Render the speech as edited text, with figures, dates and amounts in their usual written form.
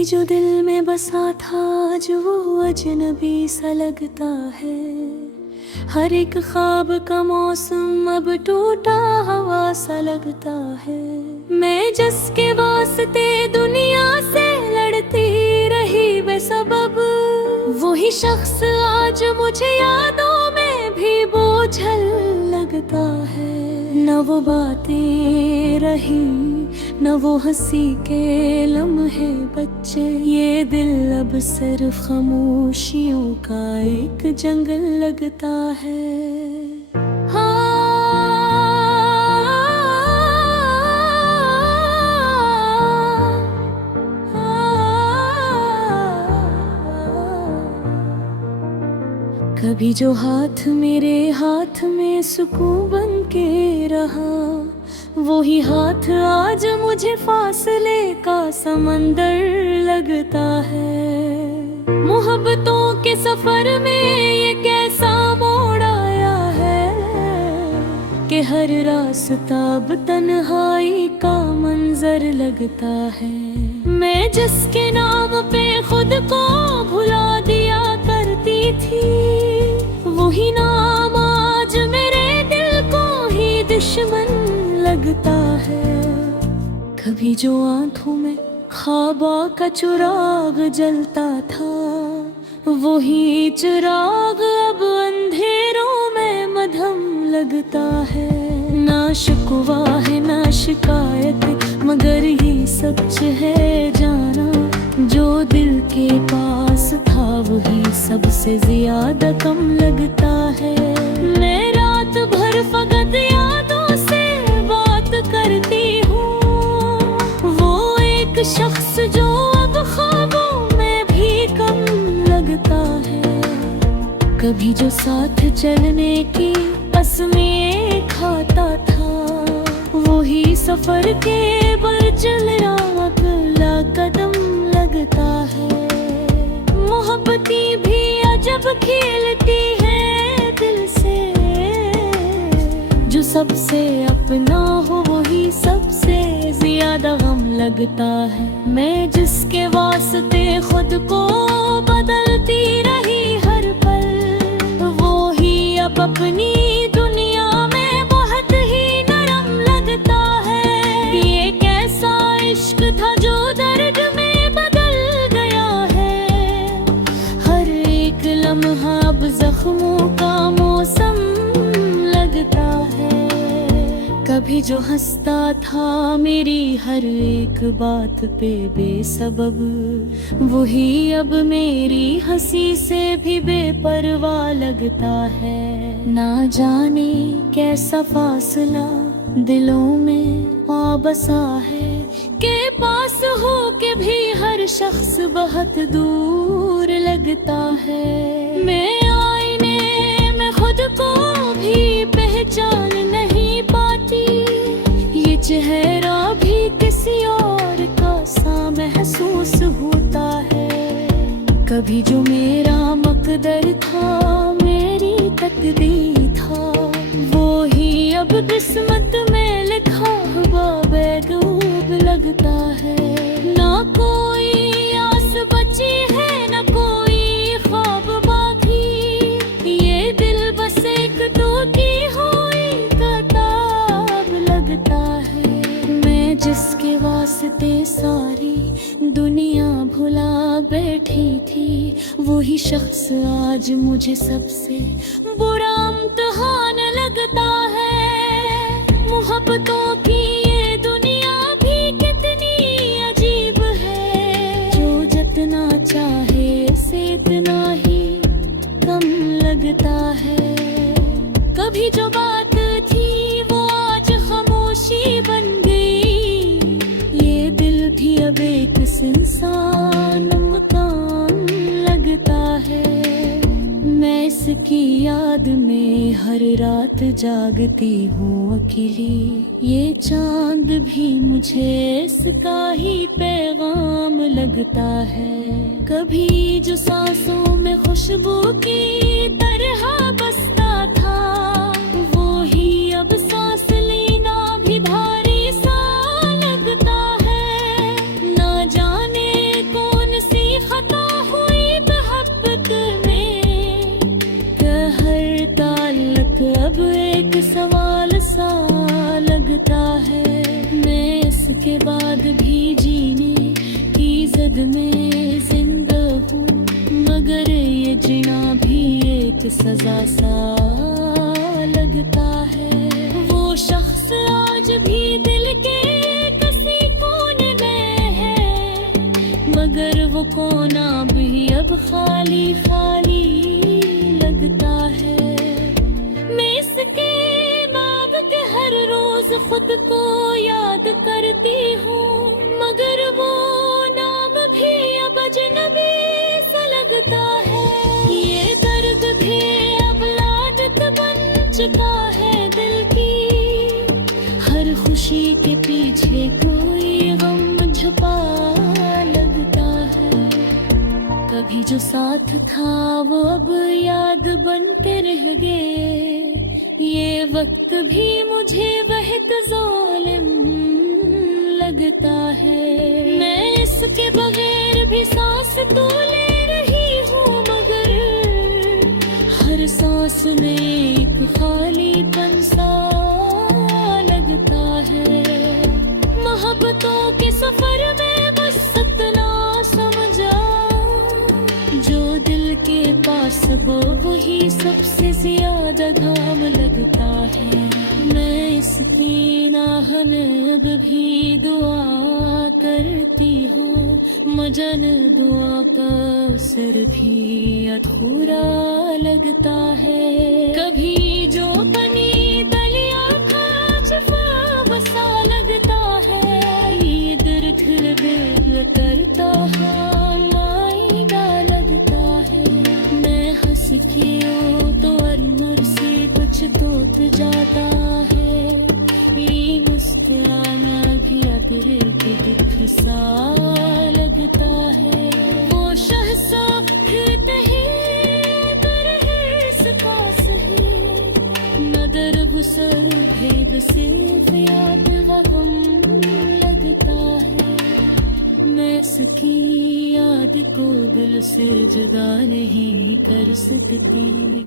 कभी जो दिल में बसा था आज वो अजनबी सा लगता है। हर एक ख्वाब का मौसम अब टूटा हवा सा लगता है। मैं जिसके वास्ते दुनिया से लड़ती रही बेसबब, वही शख्स आज मुझे यादों में भी बोझल लगता है। न वो बातें रही न वो हंसी के लम्हे बच्चे, ये दिल अब सिर्फ खामोशियों का एक जंगल लगता है। कभी जो हाथ मेरे हाथ में सुकून बन के रहा, वही हाथ आज मुझे फासले का समंदर लगता है। मोहब्बतों के सफर में ये कैसा मोड़ आया है कि हर रास्ता अब तन्हाई का मंजर लगता है। मैं जिसके नाम पे खुद को भुला दिया करती थी, वही नाम आज मेरे दिल को ही दुश्मन लगता है। कभी जो आंखों में ख्वाबा का चिराग जलता था, वही चिराग अब अंधेरों में मधम लगता है। ना शिकवा है ना शिकायत, मगर ये सच है जाना, जो दिल के पास था वही सबसे ज्यादा कम लगता है। मैं रात भर फकत यादों से बात करती हूँ, वो एक शख्स जो अब ख्वाबों में भी कम लगता है। कभी जो साथ चलने की कसमें खाता था, वही सफर के बरचल अगला कदम लगता है। मोहब्बती भी अजब खेलती है दिल से, जो सबसे अपना हो वही सबसे ज्यादा गम लगता है। मैं जिसके वास्ते खुद को बदलती रही हर पल, वो ही अब अपनी दुनिया में बहुत ही नरम लगता है। ये कैसा इश्क था जो दर्द में बदल गया है, हर एक लम्हा अब जख्मों का मौसम लगता है। कभी जो हंसता था मेरी हर एक बात पे बेसबब, वही अब मेरी हंसी से भी बेपरवाह लगता है। ना जाने कैसा फासला दिलों में आ बसा है, के पास हो के भी हर शख्स बहुत दूर लगता है। मैं आईने में खुद को भी पहचान नहीं पाती, ये चेहरा भी किसी और का सा महसूस होता है। कभी जो मेरा मकदर था मेरी तकदीर था, वो ही अब किस्मत में लिखा हुआ बेगूब लगता है। ना कोई आस बची है ना कोई ख्वाब बाकी, ये दिल बस एक टूटी हुई किताब लगता है। मैं जिसके वास्ते सारी दुनिया भुला बैठी थी, वही शख्स आज मुझे सबसे बुरा इम्तिहान लगता है। मोहब्बतों की ये दुनिया भी कितनी अजीब है, जो जितना चाहे से इतना ही कम लगता है। कभी जो बात थी वो आज खामोशी बन गई, ये दिल भी अब एक सुनसान मकान लगता है। मैं इसकी याद में हर रात जागती हूँ अकेली, ये चांद भी मुझे इसका ही पैगाम लगता है। कभी जो सांसों में खुशबू की तरह बसता था, वो ही अब सांस लेना भी भारी सा लगता है। ना जाने कौन लगता है। मैं इसके बाद भी जीने की जद में जिंदा हूँ, मगर ये जीना भी एक सजा सा लगता है। वो शख्स आज भी दिल के किसी कोने में है, मगर वो कोना भी अब खाली खाली लगता है। मैं इसके बाब के हर रोज खुद को याद करती हूँ, मगर वो नाम भी अब अजनबी सा लगता है। ये दर्द भी अब आदत बन चुका है दिल की, हर खुशी के पीछे कोई गम छुपा लगता है। कभी जो साथ था वो अब याद बन के रह गए, ये वक्त भी मुझे बहुत ज़ालिम लगता है। मैं इसके बगैर भी सांस तो ले रही हूँ, मगर हर सांस में एक खालीपन सा लगता है। मोहब्बतों के सफर में बस इतना समझा, जो दिल के पास वो वही सबसे ज्यादा घाम लगता है। मैं इसकी नाह में अब भी दुआ करती हूँ, मजन दुआ का असर भी अधूरा लगता है। कभी जो बनी दलिया खाच बसा लगता है, ये दर्द दिल करता है मायदा लगता है। मैं हंस के तो अनर से कुछ टूट जाता है, ये मुस्कुराना भी अगरे के दुख सा लगता है। वो शहसा फिरते ही इसका सही, नदर गुसर भेद से याद गम लगता है। मैं इसकी याद को दिल से जुदा नहीं कर सकती।